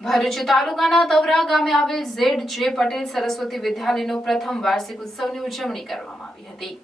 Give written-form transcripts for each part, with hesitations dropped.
ભરૂચ તાલુકાના તવરા ગામે આવેલ ZJ પટેલ સરસ્વતી વિદ્યાલયનો પ્રથમ વાર્ષિક ઉત્સવની ઉજવણી કરવામાં આવી હતી।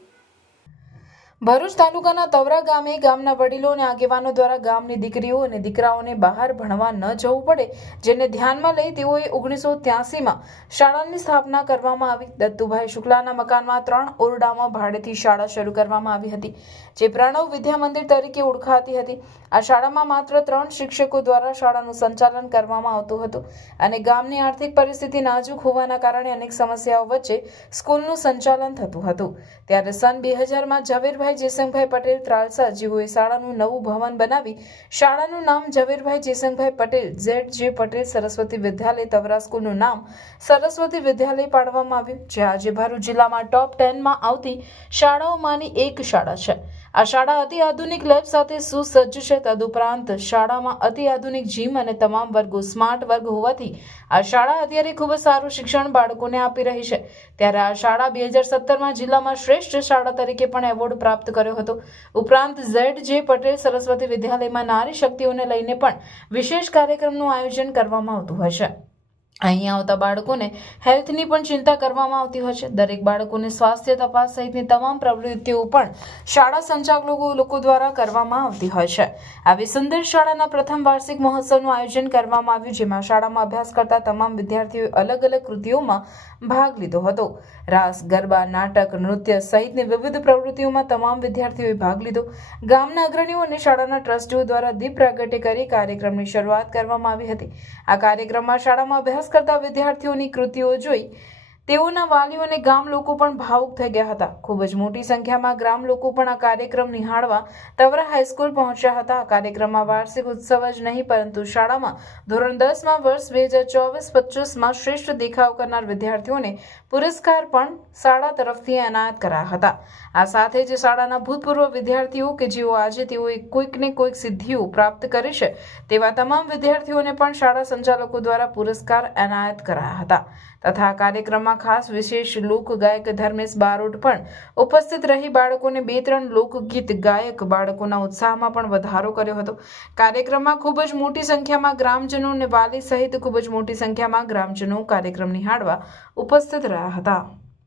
ભરૂચ તાલુકાના તવરા ગામે ગામના વડીલો અને આગેવાનો દ્વારા ગામની દીકરીઓ અને દીકરાઓને બહાર ભણવા ન જવું પડે, જેને ધ્યાનમાં લઈ તેઓએ 1983માં શાળાની સ્થાપના કરવામાં આવી। દત્તુભાઈ શુક્લાના મકાનમાં 3 ઓરડામાં ભાડેથી શાળા શરૂ કરવામાં આવી હતી, જે પ્રણવ વિદ્યા મંદિર તરીકે ઓળખાતી હતી। આ શાળામાં માત્ર 3 શિક્ષકો દ્વારા શાળાનું સંચાલન કરવામાં આવતું હતું અને ગામની આર્થિક પરિસ્થિતિ નાજુક હોવાના કારણે અનેક સમસ્યાઓ વચ્ચે સ્કૂલનું સંચાલન થતું હતું। ત્યારે સન 2000માં ઝવેરભાઈ જેસંગભાઈ પટેલ ત્રાલસા જેઓએ શાળાનું નવું ભવન બનાવી શાળાનું નામ ઝવેરભાઈ જેસંગભાઈ પટેલ ZJ પટેલ સરસ્વતી વિદ્યાલય તવરા સ્કૂલનું નામ સરસ્વતી વિદ્યાલય પાડવામાં આવ્યું, જે આજે ભરૂચ જિલ્લામાં ટોપ 10માં આવતી શાળાઓમાંની એક શાળા છે। આ શાળા અતિ આધુનિક લેબ સાથે સુસજ્જ છે। તદુપરાંત શાળામાં અતિ આધુનિક જીમ અને તમામ વર્ગો સ્માર્ટ વર્ગ હોવાથી આ શાળા અત્યારે ખૂબ જ સારું શિક્ષણ બાળકોને આપી રહી છે। ત્યારે આ શાળા 2017માં જિલ્લામાં શ્રેષ્ઠ શાળા તરીકે પણ એવોર્ડ પ્રાપ્ત કર્યો હતો। ઉપરાંત ZJ પટેલ સરસ્વતી વિદ્યાલયમાં નારી શક્તિઓને લઈને પણ વિશેષ કાર્યક્રમનું આયોજન કરવામાં આવતું હોય છે। અહીં આવતા બાળકોને હેલ્થની પણ ચિંતા કરવામાં આવતી હોય છે। દરેક બાળકોને સ્વાસ્થ્ય તપાસ સહિતની તમામ પ્રવૃત્તિઓ પણ શાળા સંચાલકો દ્વારા કરવામાં આવતી હોય છે। આવી સુંદર શાળાના પ્રથમ વાર્ષિક મહોત્સવનું આયોજન કરવામાં આવ્યું, જેમાં શાળામાં અભ્યાસ કરતા તમામ વિદ્યાર્થીઓએ અલગ અલગ કૃતિઓમાં ભાગ લીધો હતો। રાસ, ગરબા, નાટક, નૃત્ય સહિતની વિવિધ પ્રવૃત્તિઓમાં તમામ વિદ્યાર્થીઓએ ભાગ લીધો। ગામના અગ્રણીઓ અને શાળાના ટ્રસ્ટીઓ દ્વારા દીપ પ્રાગટ્ય કરી કાર્યક્રમની શરૂઆત કરવામાં આવી હતી। આ કાર્યક્રમમાં શાળામાં અભ્યાસ કરતા વિદ્યાર્થીઓની કૃતિઓ જોઈ તેઓના વાલીઓ અને ગામ લોકો પણ ભાવુક થઈ ગયા હતા। ખૂબ જ મોટી સંખ્યામાં ગ્રામ લોકો પણ આ કાર્યક્રમ નિહાળવા તવરા હાઈસ્કૂલ પહોંચ્યા હતા। આ કાર્યક્રમમાં વાર્ષિક ઉત્સવ જ નહીં, પરંતુ શાળામાં ધોરણ 10માં વર્ષ 2024-25માં શ્રેષ્ઠ દેખાવ કરનાર વિદ્યાર્થીઓને પુરસ્કાર પણ શાળા તરફથી એનાયત કરાયા હતા। આ સાથે જ શાળાના ભૂતપૂર્વ વિદ્યાર્થીઓ કે જેઓ આજે તેઓએ કોઈકને કોઈક સિદ્ધિઓ પ્રાપ્ત કરી છે, તેવા તમામ વિદ્યાર્થીઓને પણ શાળા સંચાલકો દ્વારા પુરસ્કાર એનાયત કરાયા હતા। તથા આ કાર્યક્રમમાં ખાસ વિશેષ લોક ગાયક ધર્મેશ બારોટ પણ ઉપસ્થિત રહી બાળકોને 2-3 લોકગીત ગાયક બાળકોના ઉત્સાહમાં પણ વધારો કર્યો હતો। કાર્યક્રમમાં ખૂબ જ મોટી સંખ્યામાં ગ્રામજનો અને વાલી સહિત ખૂબ જ મોટી સંખ્યામાં ગ્રામજનો કાર્યક્રમ નિહાળવા ઉપસ્થિત રહ્યા હતા।